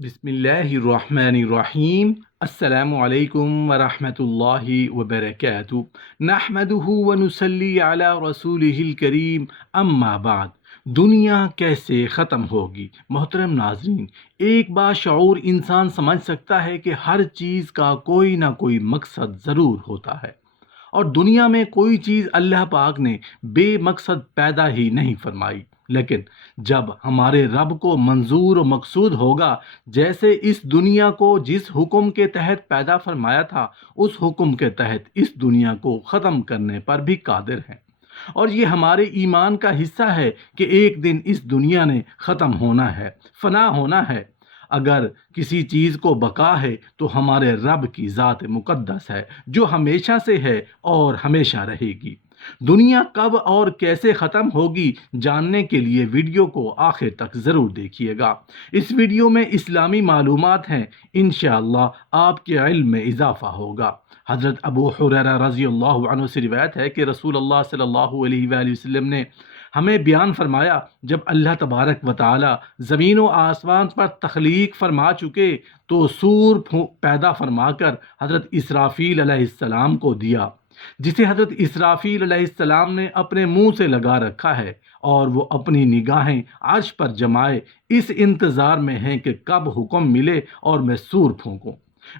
بسم اللہ الرحمن الرحیم۔ السلام علیکم ورحمۃ اللہ وبرکاتہ۔ نحمدہ ونصلی علی رسولہ الکریم، اما بعد۔ دنیا کیسے ختم ہوگی؟ محترم ناظرین، ایک باشعور انسان سمجھ سکتا ہے کہ ہر چیز کا کوئی نہ کوئی مقصد ضرور ہوتا ہے، اور دنیا میں کوئی چیز اللہ پاک نے بے مقصد پیدا ہی نہیں فرمائی۔ لیکن جب ہمارے رب کو منظور و مقصود ہوگا، جیسے اس دنیا کو جس حکم کے تحت پیدا فرمایا تھا، اس حکم کے تحت اس دنیا کو ختم کرنے پر بھی قادر ہیں۔ اور یہ ہمارے ایمان کا حصہ ہے کہ ایک دن اس دنیا نے ختم ہونا ہے، فنا ہونا ہے۔ اگر کسی چیز کو بقا ہے تو ہمارے رب کی ذات مقدس ہے، جو ہمیشہ سے ہے اور ہمیشہ رہے گی۔ دنیا کب اور کیسے ختم ہوگی جاننے کے لیے ویڈیو کو آخر تک ضرور دیکھیے گا۔ اس ویڈیو میں اسلامی معلومات ہیں، انشاءاللہ آپ کے علم میں اضافہ ہوگا۔ حضرت ابو ہریرہ رضی اللہ عنہ سے روایت ہے کہ رسول اللہ صلی اللہ علیہ وآلہ وسلم نے ہمیں بیان فرمایا، جب اللہ تبارک و تعالی زمین و آسمان پر تخلیق فرما چکے تو سور پیدا فرما کر حضرت اسرافیل علیہ السلام کو دیا، جسے حضرت اسرافیل علیہ السلام نے اپنے منہ سے لگا رکھا ہے، اور وہ اپنی نگاہیں عرش پر جمائے اس انتظار میں ہیں کہ کب حکم ملے اور میں سور پھونکوں۔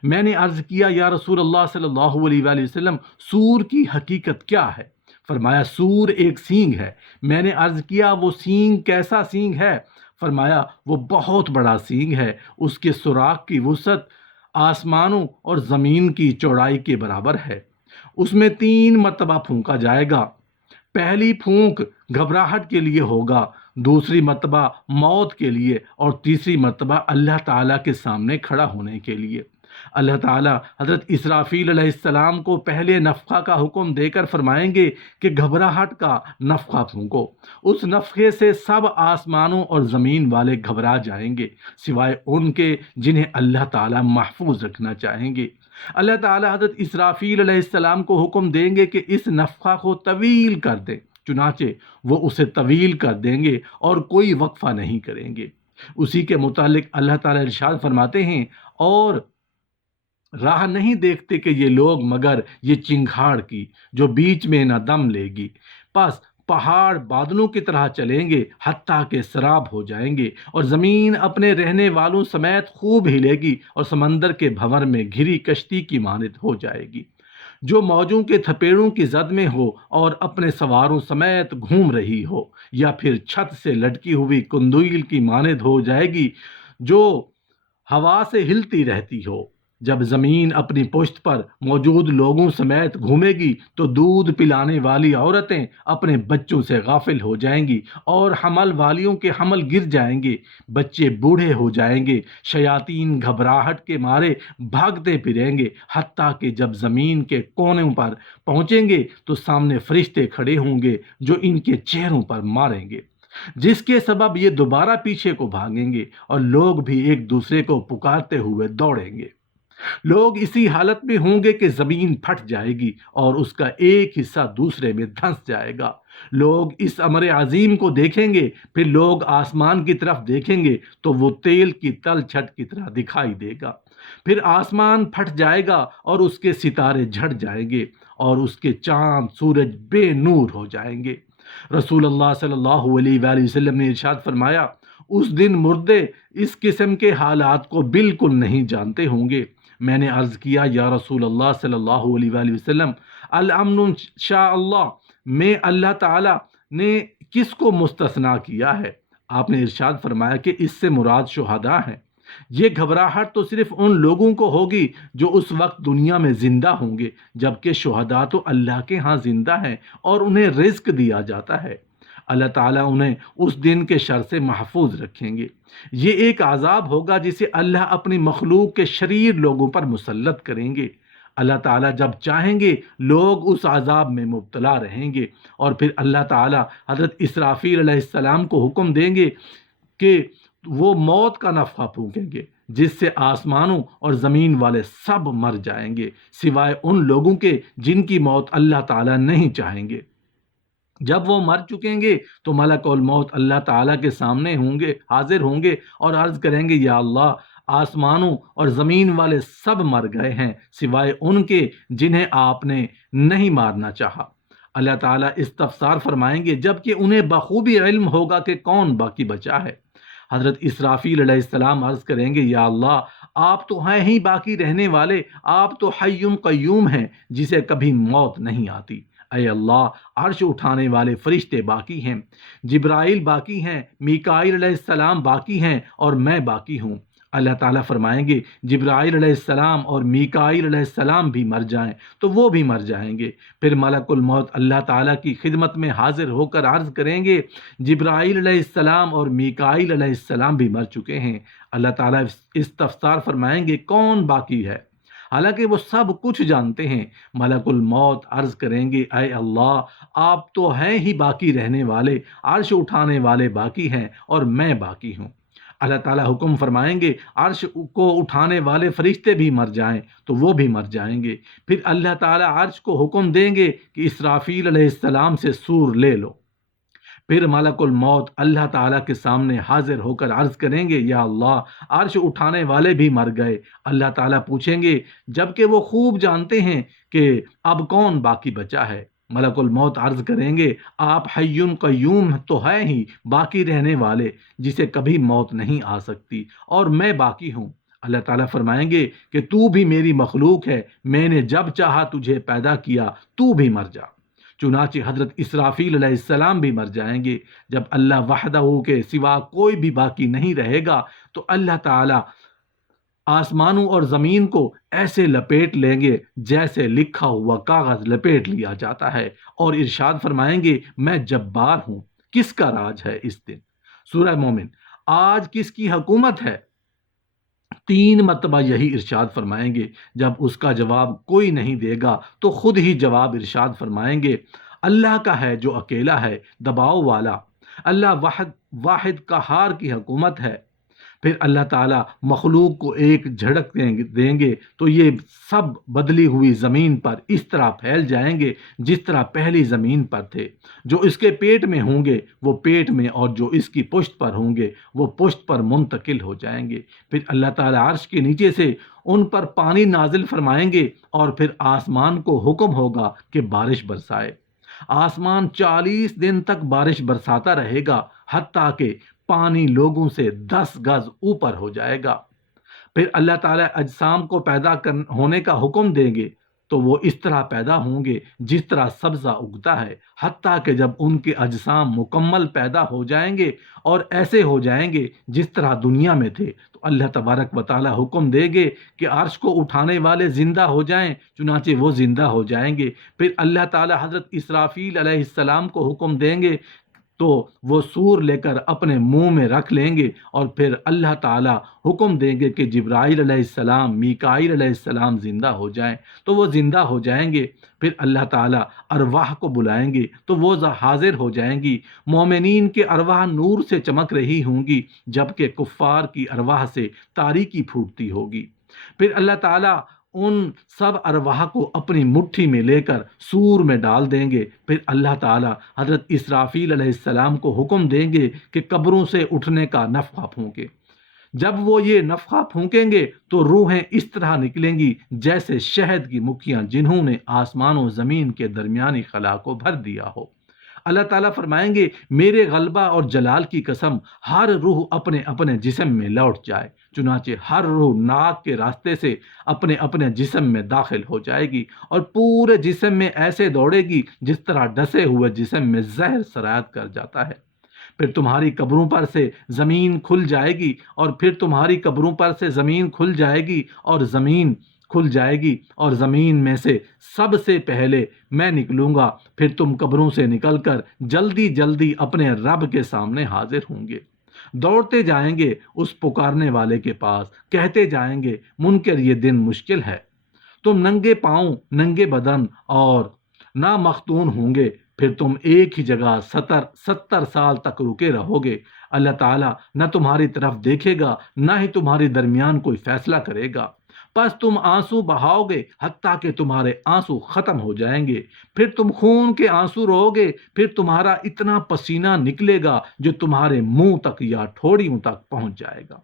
میں نے عرض کیا، یا رسول اللہ صلی اللہ علیہ وآلہ وسلم، سور کی حقیقت کیا ہے؟ فرمایا، سور ایک سینگ ہے۔ میں نے عرض کیا، وہ سینگ کیسا سینگ ہے؟ فرمایا، وہ بہت بڑا سینگ ہے، اس کے سوراخ کی وسعت آسمانوں اور زمین کی چوڑائی کے برابر ہے۔ اس میں 3 مرتبہ پھونکا جائے گا۔ پہلی پھونک گھبراہٹ کے لیے ہوگا، دوسری مرتبہ موت کے لیے، اور تیسری مرتبہ اللہ تعالیٰ کے سامنے کھڑا ہونے کے لیے۔ اللہ تعالیٰ حضرت اسرافیل علیہ السلام کو پہلے نفخہ کا حکم دے کر فرمائیں گے کہ گھبراہٹ کا نفخہ پھونکو۔ اس نفخے سے سب آسمانوں اور زمین والے گھبرا جائیں گے، سوائے ان کے جنہیں اللہ تعالیٰ محفوظ رکھنا چاہیں گے۔ اللہ تعالیٰ حضرت اسرافیل علیہ السلام کو حکم دیں گے کہ اس نفخہ کو طویل کر دیں، چنانچہ وہ اسے طویل کر دیں گے اور کوئی وقفہ نہیں کریں گے۔ اسی کے متعلق اللہ تعالیٰ ارشاد فرماتے ہیں، اور راہ نہیں دیکھتے کہ یہ لوگ مگر یہ چنگھاڑ کی جو بیچ میں نہ دم لے گی، پس پہاڑ بادلوں کی طرح چلیں گے حتیٰ کہ سراب ہو جائیں گے، اور زمین اپنے رہنے والوں سمیت خوب ہلے گی، اور سمندر کے بھنور میں گھری کشتی کی مانند ہو جائے گی، جو موجوں کے تھپیڑوں کی زد میں ہو اور اپنے سواروں سمیت گھوم رہی ہو، یا پھر چھت سے لٹکی ہوئی کندیل کی مانند ہو جائے گی جو ہوا سے ہلتی رہتی ہو۔ جب زمین اپنی پشت پر موجود لوگوں سمیت گھومے گی تو دودھ پلانے والی عورتیں اپنے بچوں سے غافل ہو جائیں گی، اور حمل والیوں کے حمل گر جائیں گے، بچے بوڑھے ہو جائیں گے، شیاطین گھبراہٹ کے مارے بھاگتے پھریں گے، حتیٰ کہ جب زمین کے کونوں پر پہنچیں گے تو سامنے فرشتے کھڑے ہوں گے جو ان کے چہروں پر ماریں گے، جس کے سبب یہ دوبارہ پیچھے کو بھاگیں گے، اور لوگ بھی ایک دوسرے کو پکارتے ہوئے دوڑیں گے۔ لوگ اسی حالت میں ہوں گے کہ زمین پھٹ جائے گی اور اس کا ایک حصہ دوسرے میں دھنس جائے گا۔ لوگ اس امر عظیم کو دیکھیں گے، پھر لوگ آسمان کی طرف دیکھیں گے تو وہ تیل کی تل چھٹ کی طرح دکھائی دے گا۔ پھر آسمان پھٹ جائے گا اور اس کے ستارے جھڑ جائیں گے، اور اس کے چاند سورج بے نور ہو جائیں گے۔ رسول اللہ صلی اللہ علیہ وآلہ وسلم نے ارشاد فرمایا، اس دن مردے اس قسم کے حالات کو بالکل نہیں جانتے ہوں گے۔ میں نے عرض کیا، یا رسول اللہ صلی اللہ علیہ وآلہ وسلم، الامن شاء اللہ میں اللہ تعالیٰ نے کس کو مستثنا کیا ہے؟ آپ نے ارشاد فرمایا کہ اس سے مراد شہداء ہیں۔ یہ گھبراہٹ تو صرف ان لوگوں کو ہوگی جو اس وقت دنیا میں زندہ ہوں گے، جبکہ شہداء تو اللہ کے ہاں زندہ ہیں اور انہیں رزق دیا جاتا ہے۔ اللہ تعالیٰ انہیں اس دن کے شر سے محفوظ رکھیں گے۔ یہ ایک عذاب ہوگا جسے اللہ اپنی مخلوق کے شریر لوگوں پر مسلط کریں گے۔ اللہ تعالیٰ جب چاہیں گے لوگ اس عذاب میں مبتلا رہیں گے، اور پھر اللہ تعالیٰ حضرت اسرافیل علیہ السلام کو حکم دیں گے کہ وہ موت کا نفخہ پھونکیں گے، جس سے آسمانوں اور زمین والے سب مر جائیں گے، سوائے ان لوگوں کے جن کی موت اللہ تعالیٰ نہیں چاہیں گے۔ جب وہ مر چکیں گے تو ملک الموت اللہ تعالیٰ کے سامنے ہوں گے، حاضر ہوں گے، اور عرض کریں گے، یا اللہ، آسمانوں اور زمین والے سب مر گئے ہیں سوائے ان کے جنہیں آپ نے نہیں مارنا چاہا۔ اللہ تعالیٰ استفسار فرمائیں گے جبکہ انہیں بخوبی علم ہوگا کہ کون باقی بچا ہے۔ حضرت اسرافیل علیہ السلام عرض کریں گے یا اللہ آپ تو ہیں ہی باقی رہنے والے، آپ تو حی قیوم ہیں جسے کبھی موت نہیں آتی۔ اے اللہ عرش اٹھانے والے فرشتے باقی ہیں، جبرائیل باقی ہیں، میکائیل علیہ السلام باقی ہیں اور میں باقی ہوں۔ اللہ تعالیٰ فرمائیں گے جبرائیل علیہ السلام اور میکائیل علیہ السلام بھی مر جائیں تو وہ بھی مر جائیں گے۔ پھر ملک الموت اللہ تعالیٰ کی خدمت میں حاضر ہو کر عرض کریں گے جبرائیل علیہ السلام اور میکائیل علیہ السلام بھی مر چکے ہیں۔ اللہ تعالیٰ استفسار فرمائیں گے کون باقی ہے، حالانکہ وہ سب کچھ جانتے ہیں۔ ملک الموت عرض کریں گے اے اللہ آپ تو ہیں ہی باقی رہنے والے، عرش اٹھانے والے باقی ہیں اور میں باقی ہوں۔ اللہ تعالیٰ حکم فرمائیں گے عرش کو اٹھانے والے فرشتے بھی مر جائیں تو وہ بھی مر جائیں گے۔ پھر اللہ تعالیٰ عرش کو حکم دیں گے کہ اسرافیل علیہ السلام سے سور لے لو۔ پھر ملک الموت اللہ تعالیٰ کے سامنے حاضر ہو کر عرض کریں گے یا اللہ عرش اٹھانے والے بھی مر گئے۔ اللہ تعالیٰ پوچھیں گے جبکہ وہ خوب جانتے ہیں کہ اب کون باقی بچا ہے۔ ملک الموت عرض کریں گے آپ حی قیوم تو ہے ہی باقی رہنے والے جسے کبھی موت نہیں آ سکتی اور میں باقی ہوں۔ اللہ تعالیٰ فرمائیں گے کہ تو بھی میری مخلوق ہے، میں نے جب چاہا تجھے پیدا کیا، تو بھی مر جا۔ چنانچہ حضرت اسرافیل علیہ السلام بھی مر جائیں گے۔ جب اللہ وحدہ کے سوا کوئی بھی باقی نہیں رہے گا تو اللہ تعالیٰ آسمانوں اور زمین کو ایسے لپیٹ لیں گے جیسے لکھا ہوا کاغذ لپیٹ لیا جاتا ہے اور ارشاد فرمائیں گے میں جبار ہوں، کس کا راج ہے اس دن۔ سورہ مومن آج کس کی حکومت ہے؟ 3 مرتبہ یہی ارشاد فرمائیں گے۔ جب اس کا جواب کوئی نہیں دے گا تو خود ہی جواب ارشاد فرمائیں گے اللہ کا ہے جو اکیلا ہے، دباؤ والا، اللہ واحد قہار کی حکومت ہے۔ پھر اللہ تعالیٰ مخلوق کو ایک جھڑک دیں گے تو یہ سب بدلی ہوئی زمین پر اس طرح پھیل جائیں گے جس طرح پہلی زمین پر تھے۔ جو اس کے پیٹ میں ہوں گے وہ پیٹ میں اور جو اس کی پشت پر ہوں گے وہ پشت پر منتقل ہو جائیں گے۔ پھر اللہ تعالیٰ عرش کے نیچے سے ان پر پانی نازل فرمائیں گے اور پھر آسمان کو حکم ہوگا کہ بارش برسائے۔ آسمان 40 دن تک بارش برساتا رہے گا حتیٰ کہ پانی لوگوں سے 10 گز اوپر ہو جائے گا۔ پھر اللہ تعالیٰ اجسام کو پیدا ہونے کا حکم دیں گے تو وہ اس طرح پیدا ہوں گے جس طرح سبزہ اگتا ہے، حتیٰ کہ جب ان کے اجسام مکمل پیدا ہو جائیں گے اور ایسے ہو جائیں گے جس طرح دنیا میں تھے تو اللہ تبارک و تعالیٰ حکم دیں گے کہ عرش کو اٹھانے والے زندہ ہو جائیں، چنانچہ وہ زندہ ہو جائیں گے۔ پھر اللہ تعالیٰ حضرت اسرافیل علیہ السلام کو حکم دیں گے تو وہ سور لے کر اپنے منہ میں رکھ لیں گے اور پھر اللہ تعالیٰ حکم دیں گے کہ جبرائیل علیہ السلام، میکائیل علیہ السلام زندہ ہو جائیں تو وہ زندہ ہو جائیں گے۔ پھر اللہ تعالیٰ ارواح کو بلائیں گے تو وہ حاضر ہو جائیں گی۔ مومنین کے ارواح نور سے چمک رہی ہوں گی جبکہ کفار کی ارواح سے تاریکی پھوٹتی ہوگی۔ پھر اللہ تعالیٰ ان سب ارواح کو اپنی مٹھی میں لے کر سور میں ڈال دیں گے۔ پھر اللہ تعالیٰ حضرت اسرافیل علیہ السلام کو حکم دیں گے کہ قبروں سے اٹھنے کا نفخہ پھونکے۔ جب وہ یہ نفخہ پھونکیں گے تو روحیں اس طرح نکلیں گی جیسے شہد کی مکھیاں جنہوں نے آسمان و زمین کے درمیانی خلا کو بھر دیا ہو۔ اللہ تعالیٰ فرمائیں گے میرے غلبہ اور جلال کی قسم ہر روح اپنے اپنے جسم میں لوٹ جائے۔ چنانچہ ہر روح ناک کے راستے سے اپنے اپنے جسم میں داخل ہو جائے گی اور پورے جسم میں ایسے دوڑے گی جس طرح ڈسے ہوئے جسم میں زہر سرایت کر جاتا ہے۔ پھر تمہاری قبروں پر سے زمین کھل جائے گی اور پھر تمہاری قبروں پر سے زمین کھل جائے گی اور زمین کھل جائے گی اور زمین میں سے سب سے پہلے میں نکلوں گا۔ پھر تم قبروں سے نکل کر جلدی جلدی اپنے رب کے سامنے حاضر ہوں گے۔ دوڑتے جائیں گے اس پکارنے والے کے پاس، کہتے جائیں گے منکر یہ دن مشکل ہے، تم ننگے پاؤں ننگے بدن اور نامختون ہوں گے۔ پھر تم ایک ہی جگہ 70 سال تک رکے رہو گے۔ اللہ تعالیٰ نہ تمہاری طرف دیکھے گا نہ ہی تمہارے درمیان کوئی فیصلہ کرے گا۔ پس تم آنسو بہاؤ گے حتیٰ کہ تمہارے آنسو ختم ہو جائیں گے، پھر تم خون کے آنسو رو گے، پھر تمہارا اتنا پسینہ نکلے گا جو تمہارے منہ تک یا ٹھوڑیوں تک پہنچ جائے گا۔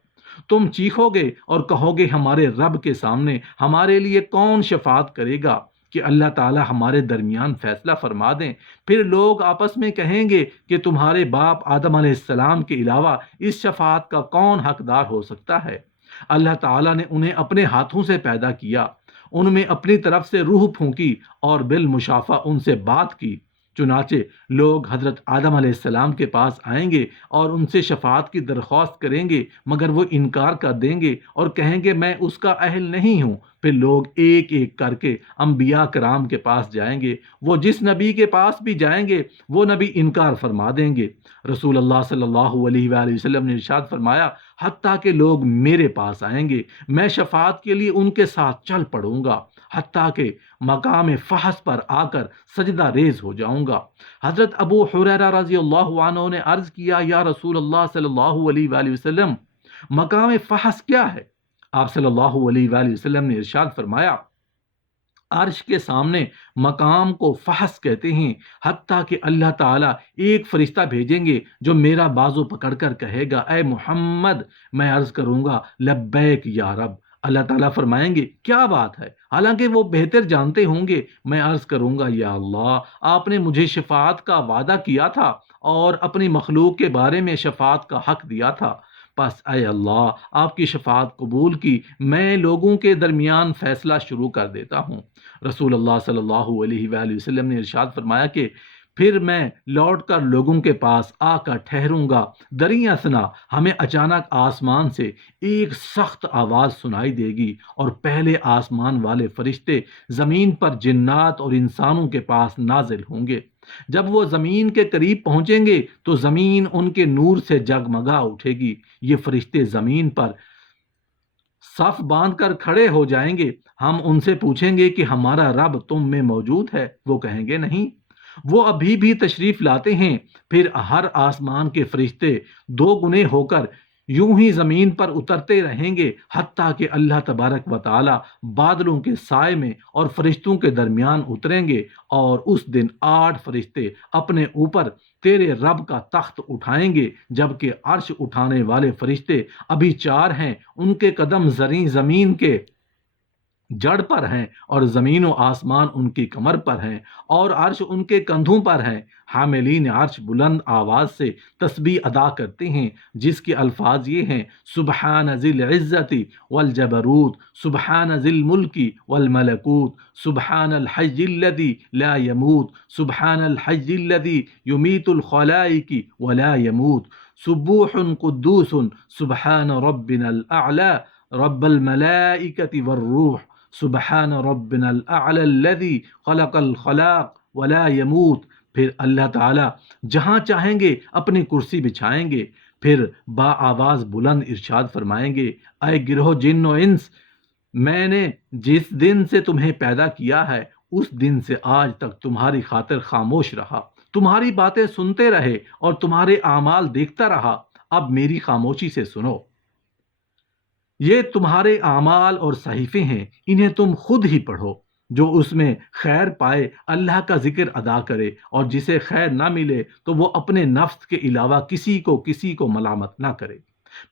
تم چیخو گے اور کہو گے ہمارے رب کے سامنے ہمارے لیے کون شفاعت کرے گا کہ اللہ تعالی ہمارے درمیان فیصلہ فرما دیں۔ پھر لوگ آپس میں کہیں گے کہ تمہارے باپ آدم علیہ السلام کے علاوہ اس شفاعت کا کون حقدار ہو سکتا ہے؟ اللہ تعالیٰ نے انہیں اپنے ہاتھوں سے پیدا کیا، ان میں اپنی طرف سے روح پھونکی اور بالمشافہ ان سے بات کی۔ چنانچہ لوگ حضرت آدم علیہ السلام کے پاس آئیں گے اور ان سے شفاعت کی درخواست کریں گے، مگر وہ انکار کر دیں گے اور کہیں گے میں اس کا اہل نہیں ہوں۔ پھر لوگ ایک ایک کر کے انبیاء کرام کے پاس جائیں گے، وہ جس نبی کے پاس بھی جائیں گے وہ نبی انکار فرما دیں گے۔ رسول اللہ صلی اللہ علیہ وآلہ وسلم نے ارشاد فرمایا، حتیٰ کہ لوگ میرے پاس آئیں گے میں شفاعت کے لیے ان کے ساتھ چل پڑوں گا، حتیٰ کہ مقام فحش پر آ کر سجدہ ریز ہو جاؤں گا۔ حضرت ابو حریرہ رضی اللہ عنہ نے عرض کیا، یا رسول اللہ صلی اللہ علیہ وآلہ وسلم، مقام فحش کیا ہے؟ آپ صلی اللہ علیہ وآلہ وسلم نے ارشاد فرمایا، عرش کے سامنے مقام کو فحش کہتے ہیں، حتیٰ کہ اللہ تعالیٰ ایک فرشتہ بھیجیں گے جو میرا بازو پکڑ کر کہے گا اے محمد، میں عرض کروں گا لبیک یا رب۔ اللہ تعالیٰ فرمائیں گے کیا بات ہے، حالانکہ وہ بہتر جانتے ہوں گے۔ میں عرض کروں گا یا اللہ، آپ نے مجھے شفاعت کا وعدہ کیا تھا اور اپنی مخلوق کے بارے میں شفاعت کا حق دیا تھا، پس اے اللہ آپ کی شفاعت قبول کی، میں لوگوں کے درمیان فیصلہ شروع کر دیتا ہوں۔ رسول اللہ صلی اللہ علیہ وآلہ وسلم نے ارشاد فرمایا کہ پھر میں لوٹ کر لوگوں کے پاس آ کر ٹھہروں گا۔ دریں اثنا ہمیں اچانک آسمان سے ایک سخت آواز سنائی دے گی اور پہلے آسمان والے فرشتے زمین پر جنات اور انسانوں کے پاس نازل ہوں گے۔ جب وہ زمین کے قریب پہنچیں گے تو زمین ان کے نور سے جگمگا اٹھے گی۔ یہ فرشتے زمین پر صف باندھ کر کھڑے ہو جائیں گے۔ ہم ان سے پوچھیں گے کہ ہمارا رب تم میں موجود ہے؟ وہ کہیں گے نہیں، وہ ابھی بھی تشریف لاتے ہیں۔ پھر ہر آسمان کے فرشتے دو گنے ہو کر یوں ہی زمین پر اترتے رہیں گے حتیٰ کہ اللہ تبارک و تعالی بادلوں کے سائے میں اور فرشتوں کے درمیان اتریں گے، اور اس دن 8 فرشتے اپنے اوپر تیرے رب کا تخت اٹھائیں گے، جبکہ عرش اٹھانے والے فرشتے ابھی 4 ہیں، ان کے قدم زریں زمین کے جڑ پر ہیں اور زمین و آسمان ان کی کمر پر ہیں اور عرش ان کے کندھوں پر ہیں۔ حاملین عرش بلند آواز سے تسبیح ادا کرتے ہیں، جس کے الفاظ یہ ہیں، سبحان ذی العزت والجبروت، سبحان ذی الملک والملکوت، سبحان الحی الذی لا يموت، سبحان الحی الذی یمیت الخلائق ولا يموت، سبوح قدوس سبحان ربنا الاعلی رب الملائکۃ والروح، سبحان ربنا الاعلی الذی خلق الخلاق ولا يموت۔ پھر اللہ تعالیٰ جہاں چاہیں گے اپنی کرسی بچھائیں گے، پھر با آواز بلند ارشاد فرمائیں گے، اے گروہ جن و انس، میں نے جس دن سے تمہیں پیدا کیا ہے اس دن سے آج تک تمہاری خاطر خاموش رہا، تمہاری باتیں سنتے رہے اور تمہارے اعمال دیکھتا رہا، اب میری خاموشی سے سنو۔ یہ تمہارے اعمال اور صحیفے ہیں، انہیں تم خود ہی پڑھو۔ جو اس میں خیر پائے اللہ کا ذکر ادا کرے، اور جسے خیر نہ ملے تو وہ اپنے نفس کے علاوہ کسی کو ملامت نہ کرے۔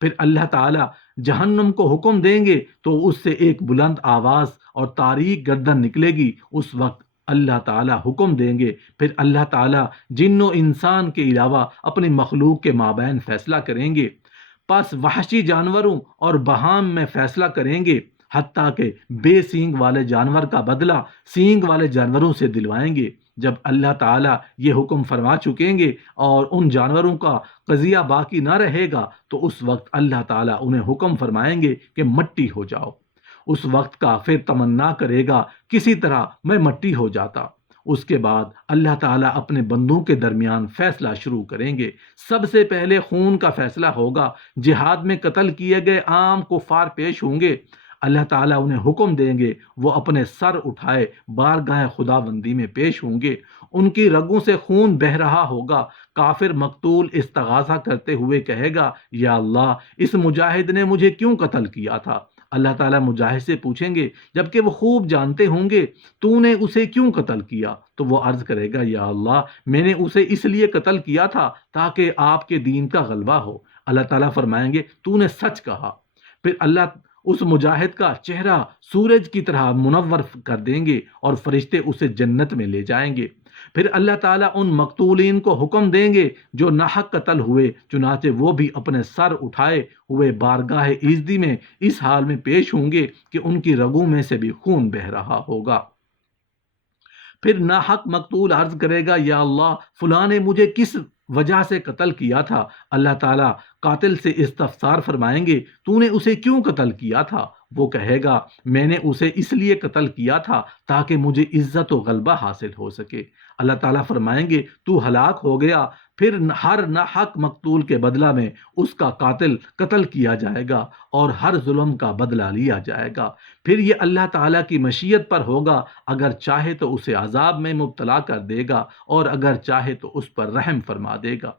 پھر اللہ تعالیٰ جہنم کو حکم دیں گے تو اس سے ایک بلند آواز اور تاریک گردن نکلے گی۔ اس وقت اللہ تعالیٰ حکم دیں گے، پھر اللہ تعالیٰ جن و انسان کے علاوہ اپنی مخلوق کے مابین فیصلہ کریں گے، پس وحشی جانوروں اور بہام میں فیصلہ کریں گے، حتیٰ کہ بے سینگ والے جانور کا بدلہ سینگ والے جانوروں سے دلوائیں گے۔ جب اللہ تعالیٰ یہ حکم فرما چکیں گے اور ان جانوروں کا قضیہ باقی نہ رہے گا تو اس وقت اللہ تعالیٰ انہیں حکم فرمائیں گے کہ مٹی ہو جاؤ۔ اس وقت کافر تمنا کرے گا کسی طرح میں مٹی ہو جاتا۔ اس کے بعد اللہ تعالیٰ اپنے بندوں کے درمیان فیصلہ شروع کریں گے۔ سب سے پہلے خون کا فیصلہ ہوگا۔ جہاد میں قتل کیے گئے عام کفار پیش ہوں گے۔ اللہ تعالیٰ انہیں حکم دیں گے، وہ اپنے سر اٹھائے بارگاہ خداوندی میں پیش ہوں گے۔ ان کی رگوں سے خون بہہ رہا ہوگا۔ کافر مقتول استغاثہ کرتے ہوئے کہے گا، یا اللہ، اس مجاہد نے مجھے کیوں قتل کیا تھا؟ اللہ تعالیٰ مجاہد سے پوچھیں گے جبکہ وہ خوب جانتے ہوں گے تو نے اسے کیوں قتل کیا؟ تو وہ عرض کرے گا یا اللہ میں نے اسے اس لیے قتل کیا تھا تاکہ آپ کے دین کا غلبہ ہو۔ اللہ تعالیٰ فرمائیں گے تو نے سچ کہا۔ پھر اللہ اس مجاہد کا چہرہ سورج کی طرح منور کر دیں گے اور فرشتے اسے جنت میں لے جائیں گے۔ پھر اللہ تعالیٰ ان مقتولین کو حکم دیں گے جو ناحق قتل ہوئے، چنانچہ وہ بھی اپنے سر اٹھائے ہوئے بارگاہ ایزدی میں اس حال میں پیش ہوں گے کہ ان کی رگوں میں سے بھی خون بہہ رہا ہوگا۔ پھر ناحق مقتول عرض کرے گا یا اللہ فلاں نے مجھے کس وجہ سے قتل کیا تھا؟ اللہ تعالیٰ قاتل سے استفسار فرمائیں گے تو نے اسے کیوں قتل کیا تھا؟ وہ کہے گا میں نے اسے اس لیے قتل کیا تھا تاکہ مجھے عزت و غلبہ حاصل ہو سکے۔ اللہ تعالیٰ فرمائیں گے تو ہلاک ہو گیا۔ پھر ہر ناحق مقتول کے بدلہ میں اس کا قاتل قتل کیا جائے گا اور ہر ظلم کا بدلہ لیا جائے گا۔ پھر یہ اللہ تعالیٰ کی مشیت پر ہوگا، اگر چاہے تو اسے عذاب میں مبتلا کر دے گا اور اگر چاہے تو اس پر رحم فرما دے گا۔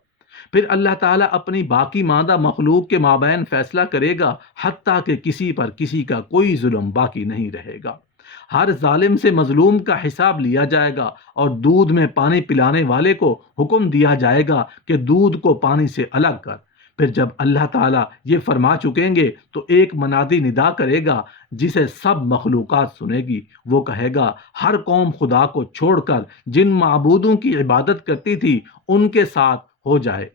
پھر اللہ تعالیٰ اپنی باقی ماندہ مخلوق کے مابین فیصلہ کرے گا حتیٰ کہ کسی پر کسی کا کوئی ظلم باقی نہیں رہے گا۔ ہر ظالم سے مظلوم کا حساب لیا جائے گا اور دودھ میں پانی پلانے والے کو حکم دیا جائے گا کہ دودھ کو پانی سے الگ کر۔ پھر جب اللہ تعالیٰ یہ فرما چکیں گے تو ایک منادی ندا کرے گا جسے سب مخلوقات سنے گی۔ وہ کہے گا ہر قوم خدا کو چھوڑ کر جن معبودوں کی عبادت کرتی تھی ان کے ساتھ ہو جائے۔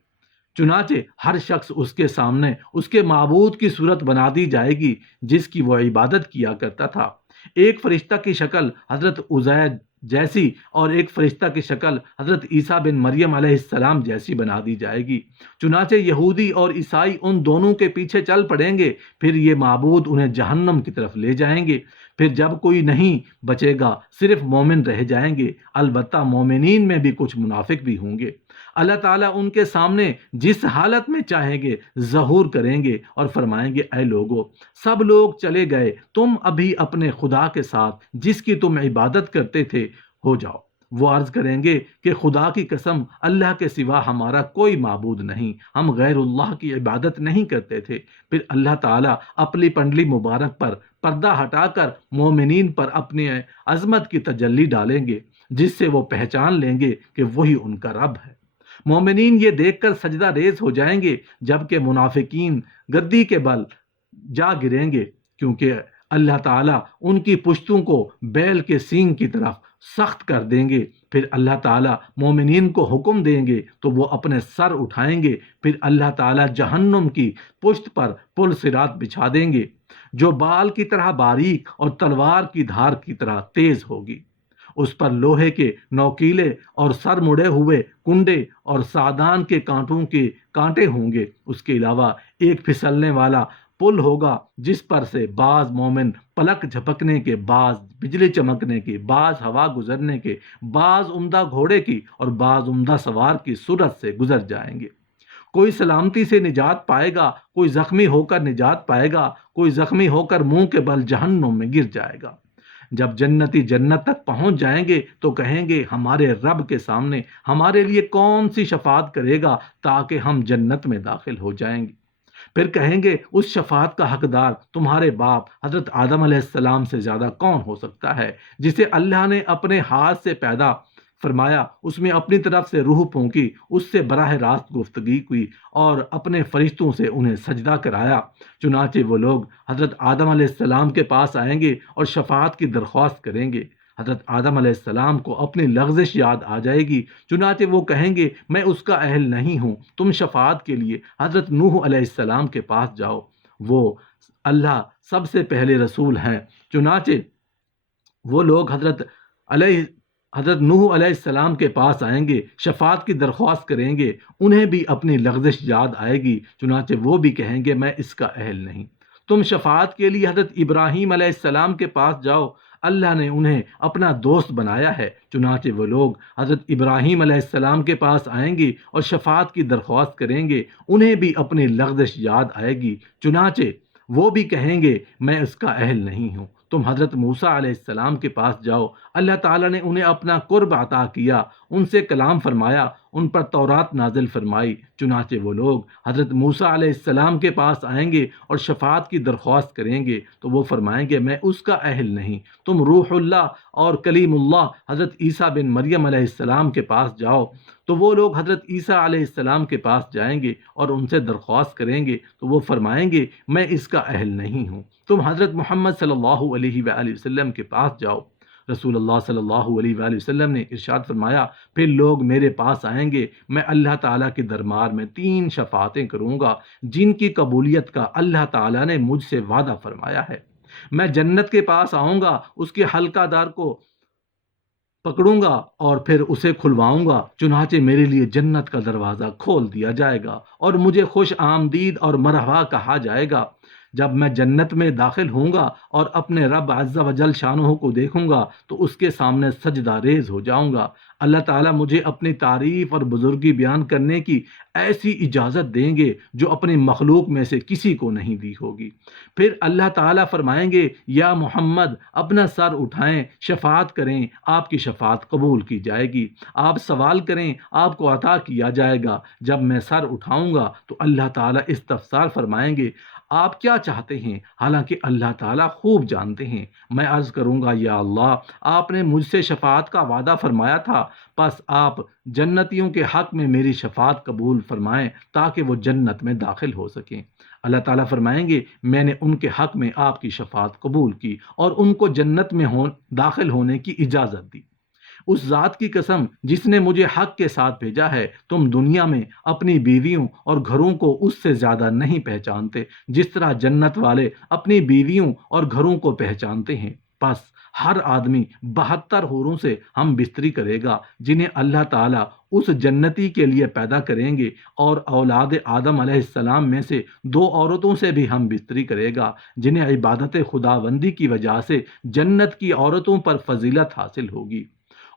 چنانچہ ہر شخص اس کے سامنے اس کے معبود کی صورت بنا دی جائے گی جس کی وہ عبادت کیا کرتا تھا۔ ایک فرشتہ کی شکل حضرت عزیر جیسی اور ایک فرشتہ کی شکل حضرت عیسیٰ بن مریم علیہ السلام جیسی بنا دی جائے گی۔ چنانچہ یہودی اور عیسائی ان دونوں کے پیچھے چل پڑیں گے، پھر یہ معبود انہیں جہنم کی طرف لے جائیں گے۔ پھر جب کوئی نہیں بچے گا صرف مومن رہ جائیں گے، البتہ مومنین میں بھی کچھ منافق بھی ہوں گے۔ اللہ تعالیٰ ان کے سامنے جس حالت میں چاہیں گے ظہور کریں گے اور فرمائیں گے اے لوگو سب لوگ چلے گئے، تم ابھی اپنے خدا کے ساتھ جس کی تم عبادت کرتے تھے ہو جاؤ۔ وہ عرض کریں گے کہ خدا کی قسم اللہ کے سوا ہمارا کوئی معبود نہیں، ہم غیر اللہ کی عبادت نہیں کرتے تھے۔ پھر اللہ تعالیٰ اپنی پنڈلی مبارک پر پردہ ہٹا کر مومنین پر اپنی عظمت کی تجلی ڈالیں گے جس سے وہ پہچان لیں گے کہ وہی ان کا رب ہے۔ مومنین یہ دیکھ کر سجدہ ریز ہو جائیں گے جبکہ منافقین گدی کے بل جا گریں گے، کیونکہ اللہ تعالیٰ ان کی پشتوں کو بیل کے سینگ کی طرف سخت کر دیں گے۔ پھر اللہ تعالیٰ مومنین کو حکم دیں گے تو وہ اپنے سر اٹھائیں گے، پھر اللہ تعالیٰ جہنم کی پشت پر پل صراط بچھا دیں گے جو بال کی طرح باریک اور تلوار کی دھار کی طرح تیز ہوگی۔ اس پر لوہے کے نوکیلے اور سر مڑے ہوئے کنڈے اور سادان کے کانٹوں کے کانٹے ہوں گے۔ اس کے علاوہ ایک پھسلنے والا پل ہوگا جس پر سے بعض مومن پلک جھپکنے کے، بعض بجلی چمکنے کی، بعض ہوا گزرنے کے، بعض عمدہ گھوڑے کی اور بعض عمدہ سوار کی صورت سے گزر جائیں گے۔ کوئی سلامتی سے نجات پائے گا، کوئی زخمی ہو کر نجات پائے گا، کوئی زخمی ہو کر منہ کے بل جہنم میں گر جائے گا۔ جب جنتی جنت تک پہنچ جائیں گے تو کہیں گے ہمارے رب کے سامنے ہمارے لیے کون سی شفاعت کرے گا تاکہ ہم جنت میں داخل ہو جائیں گے۔ پھر کہیں گے اس شفاعت کا حقدار تمہارے باپ حضرت آدم علیہ السلام سے زیادہ کون ہو سکتا ہے، جسے اللہ نے اپنے ہاتھ سے پیدا فرمایا، اس میں اپنی طرف سے روح پھونکی، اس سے براہ راست گفتگی کی اور اپنے فرشتوں سے انہیں سجدہ کرایا۔ چنانچہ وہ لوگ حضرت آدم علیہ السلام کے پاس آئیں گے اور شفاعت کی درخواست کریں گے۔ حضرت آدم علیہ السلام کو اپنی لغزش یاد آ جائے گی، چنانچہ وہ کہیں گے میں اس کا اہل نہیں ہوں، تم شفاعت کے لیے حضرت نوح علیہ السلام کے پاس جاؤ، وہ اللہ سب سے پہلے رسول ہیں۔ چنانچہ وہ لوگ حضرت نوح علیہ السلام کے پاس آئیں گے، شفاعت کی درخواست کریں گے، انہیں بھی اپنی لغزش یاد آئے گی، چنانچہ وہ بھی کہیں گے میں اس کا اہل نہیں۔ تم شفاعت کے لیے حضرت ابراہیم علیہ السلام کے پاس جاؤ، اللہ نے انہیں اپنا دوست بنایا ہے۔ چنانچہ وہ لوگ حضرت ابراہیم علیہ السلام کے پاس آئیں گے اور شفاعت کی درخواست کریں گے، انہیں بھی اپنی لغزش یاد آئے گی، چنانچہ وہ بھی کہیں گے میں اس کا اہل نہیں ہوں۔ تم حضرت موسیٰ علیہ السلام کے پاس جاؤ، اللہ تعالیٰ نے انہیں اپنا قرب عطا کیا، ان سے کلام فرمایا ان پر تورات نازل فرمائی۔ چنانچہ وہ لوگ حضرت موسیٰ علیہ السلام کے پاس آئیں گے اور شفاعت کی درخواست کریں گے تو وہ فرمائیں گے میں اس کا اہل نہیں، تم روح اللہ اور کلیم اللہ حضرت عیسیٰ بن مریم علیہ السلام کے پاس جاؤ۔ تو وہ لوگ حضرت عیسیٰ علیہ السلام کے پاس جائیں گے اور ان سے درخواست کریں گے تو وہ فرمائیں گے میں اس کا اہل نہیں ہوں، تم حضرت محمد صلی اللہ علیہ وآلہ وسلم کے پاس جاؤ۔ رسول اللہ صلی اللہ علیہ وآلہ وسلم نے ارشاد فرمایا پھر لوگ میرے پاس آئیں گے، میں اللہ تعالیٰ کے دربار میں 3 شفاعتیں کروں گا جن کی قبولیت کا اللہ تعالیٰ نے مجھ سے وعدہ فرمایا ہے۔ میں جنت کے پاس آؤں گا، اس کے حلقہ دار کو پکڑوں گا اور پھر اسے کھلواؤں گا، چنانچہ میرے لیے جنت کا دروازہ کھول دیا جائے گا اور مجھے خوش آمدید اور مرحبا کہا جائے گا۔ جب میں جنت میں داخل ہوں گا اور اپنے رب عز و جل شانہ کو دیکھوں گا تو اس کے سامنے سجدہ ریز ہو جاؤں گا۔ اللہ تعالیٰ مجھے اپنی تعریف اور بزرگی بیان کرنے کی ایسی اجازت دیں گے جو اپنی مخلوق میں سے کسی کو نہیں دی ہوگی۔ پھر اللہ تعالیٰ فرمائیں گے یا محمد اپنا سر اٹھائیں، شفاعت کریں، آپ کی شفاعت قبول کی جائے گی، آپ سوال کریں آپ کو عطا کیا جائے گا۔ جب میں سر اٹھاؤں گا تو اللہ تعالیٰ استفسار فرمائیں گے آپ کیا چاہتے ہیں، حالانکہ اللہ تعالیٰ خوب جانتے ہیں۔ میں عرض کروں گا یا اللہ آپ نے مجھ سے شفاعت کا وعدہ فرمایا تھا، پس آپ جنتیوں کے حق میں میری شفاعت قبول فرمائیں تاکہ وہ جنت میں داخل ہو سکیں۔ اللہ تعالیٰ فرمائیں گے میں نے ان کے حق میں آپ کی شفاعت قبول کی اور ان کو جنت میں داخل ہونے کی اجازت دی۔ اس ذات کی قسم جس نے مجھے حق کے ساتھ بھیجا ہے، تم دنیا میں اپنی بیویوں اور گھروں کو اس سے زیادہ نہیں پہچانتے جس طرح جنت والے اپنی بیویوں اور گھروں کو پہچانتے ہیں۔ پس ہر آدمی 72 حوروں سے ہم بستری کرے گا جنہیں اللہ تعالیٰ اس جنتی کے لیے پیدا کریں گے، اور اولاد آدم علیہ السلام میں سے 2 عورتوں سے بھی ہم بستری کرے گا جنہیں عبادت خداوندی کی وجہ سے جنت کی عورتوں پر فضیلت حاصل ہوگی۔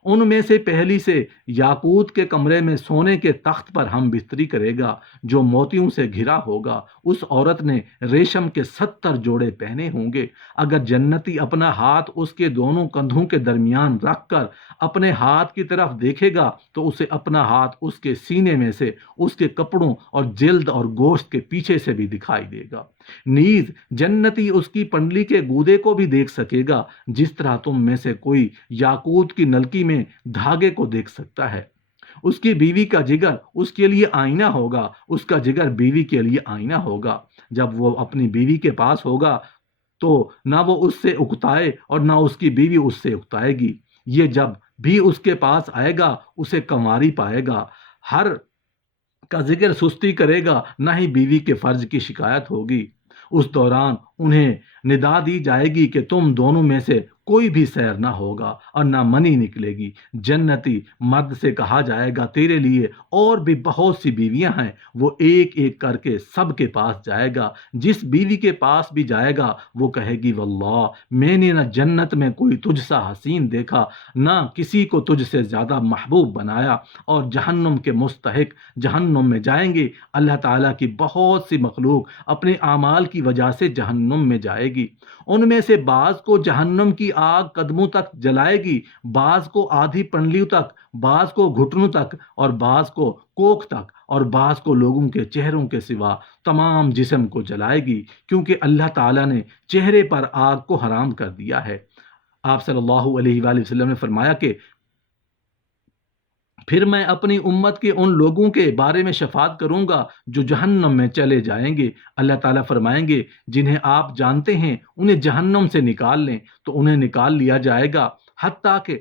ان میں سے پہلی سے یاقوت کے کمرے میں سونے کے تخت پر ہم بستری کرے گا جو موتیوں سے گھرا ہوگا۔ اس عورت نے ریشم کے 70 جوڑے پہنے ہوں گے۔ اگر جنتی اپنا ہاتھ اس کے دونوں کندھوں کے درمیان رکھ کر اپنے ہاتھ کی طرف دیکھے گا تو اسے اپنا ہاتھ اس کے سینے میں سے، اس کے کپڑوں اور جلد اور گوشت کے پیچھے سے بھی دکھائی دے گا۔ نیز جنتی اس کی پنڈلی کے گودے کو بھی دیکھ سکے گا جس طرح تم میں سے کوئی یاقوت کی نلکی میں دھاگے کو دیکھ سکتا ہے۔ اس کی بیوی کا جگر اس کے لیے آئینہ ہوگا، اس کا جگر بیوی کے لیے آئینہ ہوگا۔ جب وہ اپنی بیوی کے پاس ہوگا تو نہ وہ اس سے اکتائے اور نہ اس کی بیوی اس سے اکتائے گی۔ یہ جب بھی اس کے پاس آئے گا اسے کنواری پائے گا، ہر کا ذکر سستی کرے گا، نہ ہی بیوی کے فرض کی شکایت ہوگی۔ اس دوران انہیں ندا دی جائے گی کہ تم دونوں میں سے کوئی بھی سیر نہ ہوگا اور نہ منی نکلے گی۔ جنتی مرد سے کہا جائے گا تیرے لیے اور بھی بہت سی بیویاں ہیں۔ وہ ایک ایک کر کے سب کے پاس جائے گا، جس بیوی کے پاس بھی جائے گا وہ کہے گی واللہ میں نے نہ جنت میں کوئی تجھ سا حسین دیکھا، نہ کسی کو تجھ سے زیادہ محبوب بنایا، اور جہنم کے مستحق جہنم میں جائیں گے۔ اللہ تعالیٰ کی بہت سی مخلوق اپنے اعمال کی وجہ سے جہنم میں جائے گی۔ ان میں سے بعض کو جہنم کی آگ قدموں تک جلائے گی، بعض کو آدھی پنڈلیوں تک، بعض کو گھٹنوں تک، اور بعض کو کوکھ تک، اور بعض کو لوگوں کے چہروں کے سوا تمام جسم کو جلائے گی، کیونکہ اللہ تعالیٰ نے چہرے پر آگ کو حرام کر دیا ہے۔ آپ صلی اللہ علیہ وآلہ وسلم نے فرمایا کہ پھر میں اپنی امت کے ان لوگوں کے بارے میں شفاعت کروں گا جو جہنم میں چلے جائیں گے۔ اللہ تعالیٰ فرمائیں گے جنہیں آپ جانتے ہیں انہیں جہنم سے نکال لیں، تو انہیں نکال لیا جائے گا حتیٰ کہ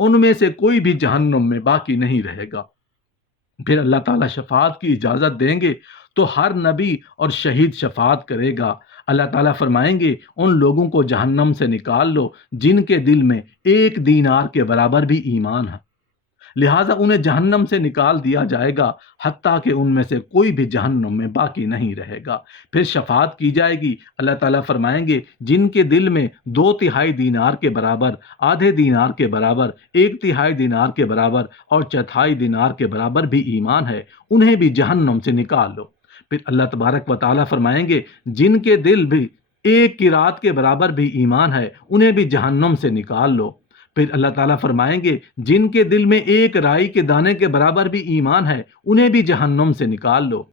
ان میں سے کوئی بھی جہنم میں باقی نہیں رہے گا۔ پھر اللہ تعالیٰ شفاعت کی اجازت دیں گے تو ہر نبی اور شہید شفاعت کرے گا۔ اللہ تعالیٰ فرمائیں گے ان لوگوں کو جہنم سے نکال لو جن کے دل میں 1 دینار کے برابر بھی ایمان ہے، لہٰذا انہیں جہنم سے نکال دیا جائے گا حتیٰ کہ ان میں سے کوئی بھی جہنم میں باقی نہیں رہے گا۔ پھر شفاعت کی جائے گی۔ اللہ تعالیٰ فرمائیں گے جن کے دل میں 2/3 دینار کے برابر، آدھے دینار کے برابر، 1/3 دینار کے برابر اور 1/4 دینار کے برابر بھی ایمان ہے، انہیں بھی جہنم سے نکال لو۔ پھر اللہ تبارک و تعالیٰ فرمائیں گے جن کے دل بھی 1 قرات کے برابر بھی ایمان ہے، انہیں بھی جہنم سے نکال لو۔ پھر اللہ تعالیٰ فرمائیں گے جن کے دل میں ایک رائی کے دانے کے برابر بھی ایمان ہے انہیں بھی جہنم سے نکال لو۔